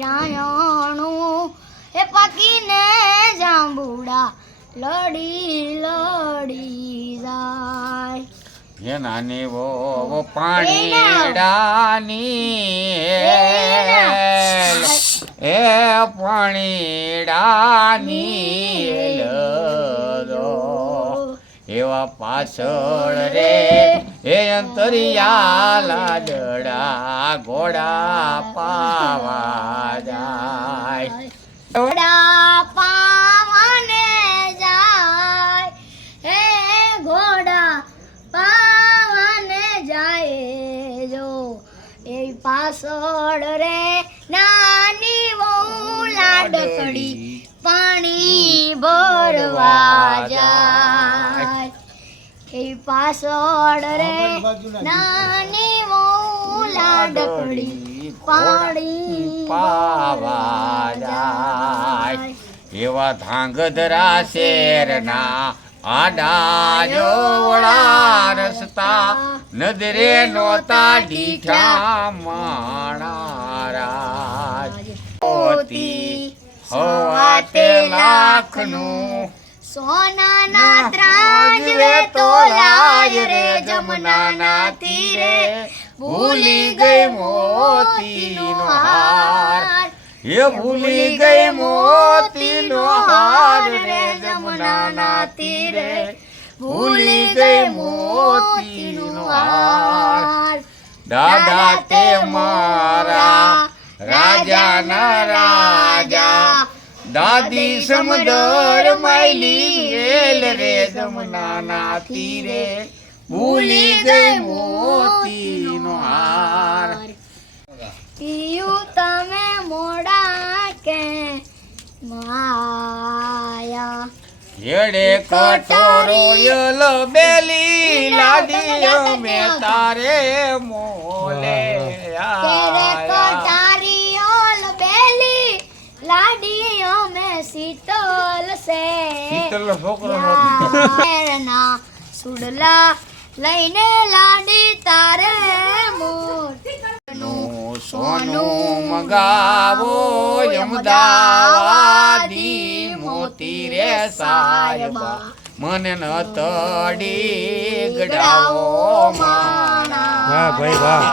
રાયણું એ પાકીને જાંબુડા લડી લડી જાય હે નાની વો પાણીડાની એ પાણીડાની એવા પાછળ રે એ અંતરિયા લાડડા ઘોડા પાવા જાય ઘોડા પાવાને જાય હે ઘોડા પાવાને જાય જો એ પાછળ રે નાની વહુ લાડકડી પાણી ભરવા જાય એ પાછળ રે નાની વહુ લાડકડી પાણી પાવા જાય એવા ધાંગધ્રા શેરના આડા જોવડા રસ્તા નદરે નોતા દીઠા માણારા પોતી હોવાતે લાખનું સોનાના ત્રાજવે તોલાય રે જમનાના તીરે ભૂલી ગઈ મોતીનો હાર એ ભૂલી ગઈ મોતીનો હાર રે જમનાના તીરે ભૂલી ગઈ મોતીનો હાર દાદા તે મારા રાજાના રાજા દાદી સમદર માયલી વેલ રે જમનાના તીરે ભૂલી ગઈ મોતીનો હાર પિયું તમે મોડા કે માયા હેડે કટોરો યલ બેલી લાડીઓ મે તારે મોલે તેરે કટારીઓલ બેલી લાડીઓ મે શીતલ સે શીતલ છોકરો ના સુડલા લઈને લાડી તારે મોરનું સોનું મંગાવો અમદાવાદી મોતી રે સાહેબા મને ન તડી ગડાવો માણા વાહ ભાઈ વાહ